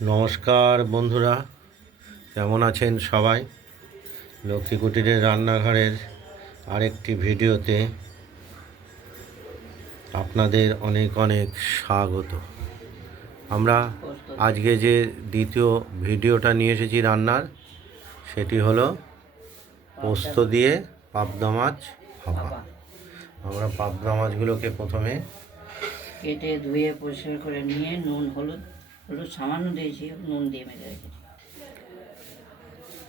নমস্কার বন্ধুরা, কেমন আছেন সবাই? লক্ষ্মী কুটিরের রান্নাঘরের আরেকটি ভিডিওতে আপনাদের অনেক অনেক স্বাগত। আমরা আজকে যে দ্বিতীয় ভিডিওটা নিয়ে এসেছি রান্নার, সেটি হলো পোস্ত দিয়ে পাবদা মাছ ভাপা। আমরা পাবদা মাছগুলোকে প্রথমে কেটে ধুয়ে পরিষ্কার করে নিয়ে নুন হলুদ সামান্য দিয়েছি, নুন দিয়ে মেখে রেখেছি।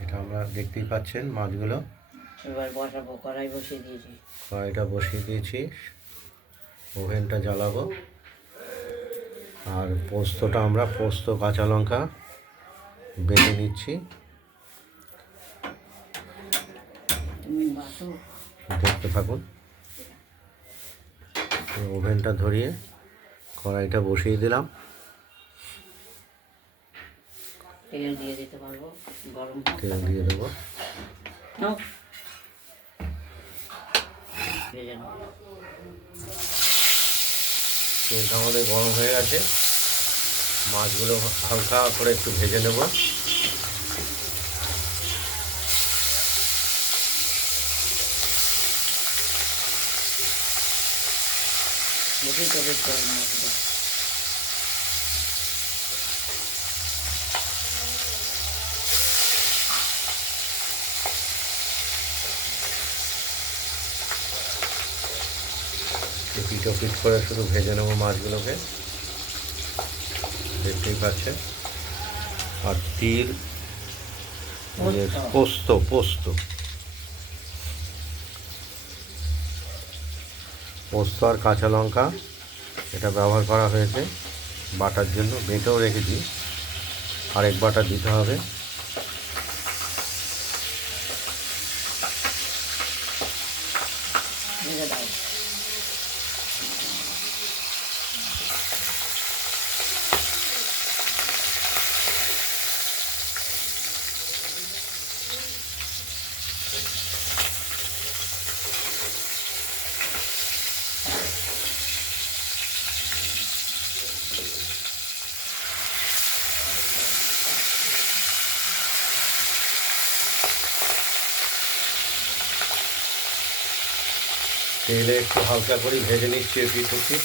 এটা আমরা দেখতেই পাচ্ছেন মাছগুলো। এবার বসাবো, কড়াই বসিয়ে দিয়েছি। কড়াইটা বসিয়ে দিয়েছি, ওভেনটা জ্বালাবো। আর পোস্তটা আমরা পোস্ত কাঁচা লঙ্কা বেটে নিচ্ছি। দেখতে থাকুন। ওভেনটা ধরিয়ে কড়াইটা বসিয়ে দিলাম। তেল দিয়ে দিতে পারবো, গরম তেল দিয়ে দেবো। তেলটা আমাদের গরম হয়ে গেছে, মাছগুলো হালকা করে একটু ভেজে নেব। পিটো পিট করে শুধু ভেজে নেবো মাছগুলোকে, দেখতেই পাচ্ছেন। আর তিল, পোস্ত পোস্ত পোস্ত আর কাঁচা লঙ্কা এটা ব্যবহার করা হয়েছে বাটার জন্য। বেটেও রেখেছি, আরেক বাটা দিতে হবে। তেলে একটু হালকা করে ভেজে নিচ্ছি পিঠ পিঠ।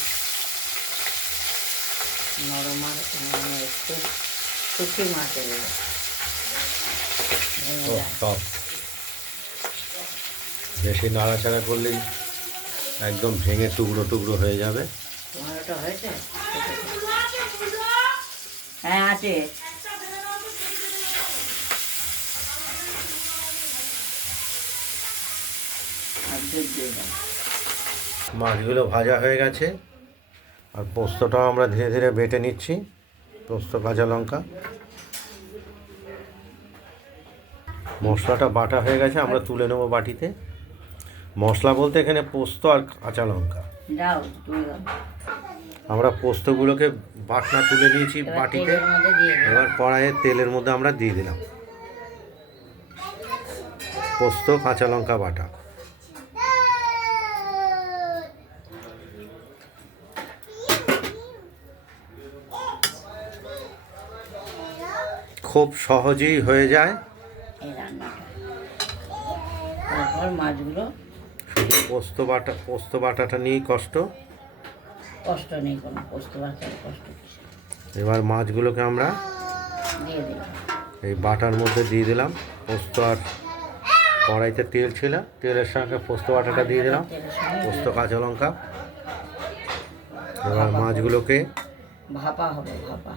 নরম আর একটু শুকি মাছ সব বেশি নাড়াচাড়া করলেই একদম ভেঙে টুকরো টুকরো হয়ে যাবে। টমেটোটা হয়েছে? হ্যাঁ আছে। মাছগুলো ভাজা হয়ে গেছে, আর পোস্তটাও আমরা ধীরে ধীরে বেটে নিচ্ছি। পোস্ত কাঁচা লঙ্কা মশলাটা বাটা হয়ে গেছে, আমরা তুলে নেবো বাটিতে। মশলা বলতে এখানে পোস্ত আর কাঁচা লঙ্কা। আমরা পোস্তগুলোকে বাটনা তুলে নিয়েছি বাটিতে। এবার কড়াইয়ের তেলের মধ্যে আমরা দিয়ে দিলাম পোস্ত কাঁচা লঙ্কা বাটা। খুব সহজেই হয়ে যায় এই রান্নাটা। তারপর মাছগুলো শুধু পোস্ত বাটাটা নিয়েই কষ্ট নেই কোনো, পোস্ত বাটার কষ্ট কিছু। এবার মাছগুলোকে আমরা দিয়ে দিলাম, এই বাটার মধ্যে দিয়ে দিলাম। পোস্ত আর কড়াইতে তেল ছিল, তেলের সঙ্গে পোস্ত বাটাটা দিয়ে দিলাম, পোস্ত কাঁচা লঙ্কা। এবার মাছগুলোকে ভাপা হবে, ভাপা।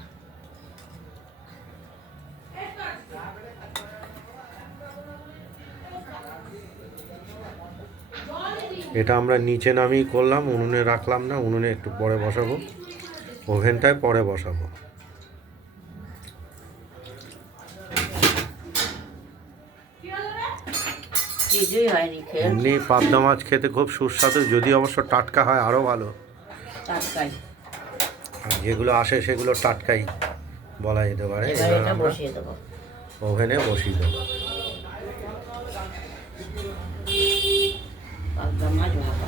এটা আমরা নিচে নামিয়ে করলাম, উনুনে রাখলাম না, উনুনে একটু পরে বসাবো, ওভেনটায় পরে বসাবো। এমনি পাবদা মাছ খেতে খুব সুস্বাদু, যদি অবশ্য টাটকা হয় আরও ভালো। আর যেগুলো আসে সেগুলো টাটকাই বলা যেতে পারে। ওভেনে বসিয়ে দেবো। পাবদা মাছ ভাপা।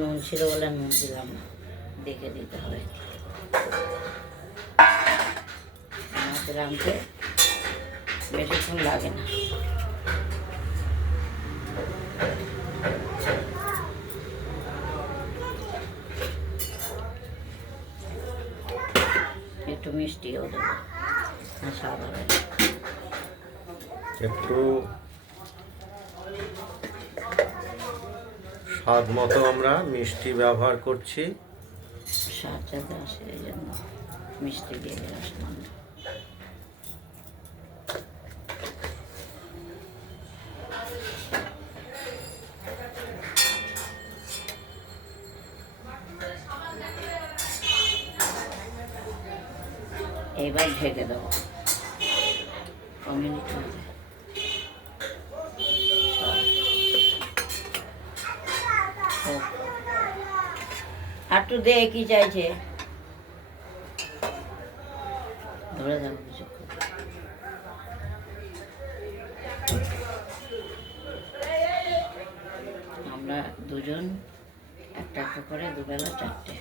নুন ছিল বলে নুন দিলাম না, দেখে দিতে হবে। মাছ রাঁধতে বেশিক্ষণ লাগে না। একটু মিষ্টিও দেবো, না সাধারণ একটু স্বাদ মতো আমরা মিষ্টি ব্যবহার করছি। স্বাদ যাতে আসে এই জন্য মিষ্টি দিয়ে দিলাম সামান্য। এইবার ঢেকে দেবো, কমিউনিট হয়ে যায়। আর একটু দে, কি চাইছে ধরে যাবো কিছুক্ষণ। আমরা দুজন একটা একটা করে দুবেলা 4টে।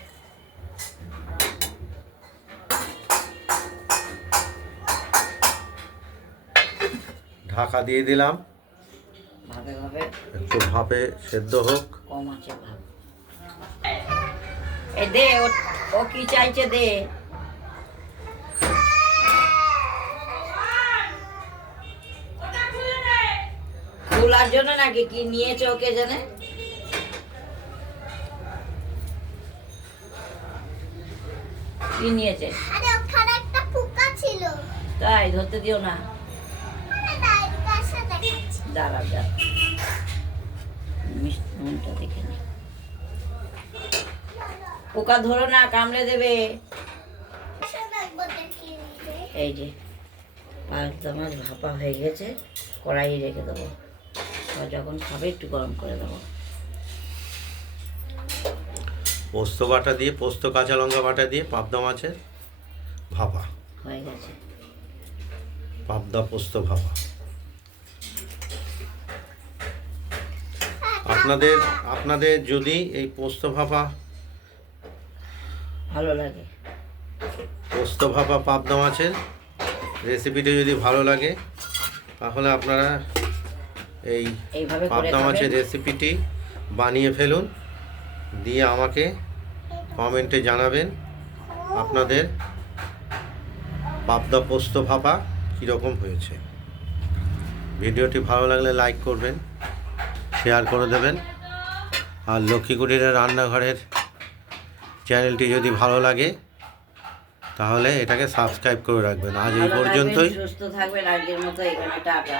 ঢাকা দিয়ে দিলাম, ভাবে ভাবে একটু ভাপে সেদ্ধ হোক। কম আছে ভাব। এ দে, ও কি চাইছে দে। খোলার জন্য নাকি কি নিয়েছে ওকে জানে। কি নিয়েছে? আরে ওখানে একটা পোকা ছিল। তাই ধরতে দিও না। মানে ডাইরেক্ট কাছে দেখাচ্ছি। দাঁড়া দাঁড়া, মিষ্টি নুনটা দেখে নি। পোকা ধরো না, কামড়ে দেবে। কাছে দেখবো দেখিয়ে দিতে। এই যে পাঁচটা মাছ ভাপা হয়ে গেছে, কড়াই রেখে দেবো। আর যখন খাবে একটু গরম করে দেবো। পোস্ত বাটা দিয়ে, পোস্ত কাঁচা লঙ্কা বাটা দিয়ে পাবদা মাছের ভাপা, হয়ে গেছে। পাবদা পোস্ত ভাপা। আপনাদের যদি এই পোস্ত ভাপা, ভালো লাগে, পোস্ত ভাপা পাবদা মাছের রেসিপিটা যদি ভালো লাগে, তাহলে আপনারা এই এইভাবে করে পাবদা মাছের খাবেন। রেসিপিটি বানিয়ে ফেলুন, দিয়ে আমাকে কমেন্টে জানাবেন আপনাদের পাবদা পোস্ত ভাপা কীরকম হয়েছে। ভিডিওটি ভালো লাগলে লাইক করবেন, শেয়ার করে দেবেন, আর লক্ষ্মী কুটিরের রান্নাঘরের চ্যানেলটি যদি ভালো লাগে তাহলে এটাকে সাবস্ক্রাইব করে রাখবেন। আজ এই ভালো থাকবেন, পর্যন্তই। সুস্থ থাকবেন। আজকের মতো এখানে টাটা।